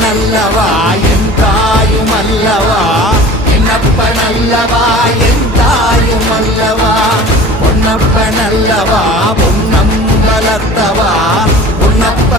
நல்லவா என் தாயும் அல்லவா என்னப்ப நல்லவா என் தாயும் அல்லவா பொன்னப்ப பொன்னப்பனல்லவா? பொன்னம்பலத்தவா? பொன்னப்ப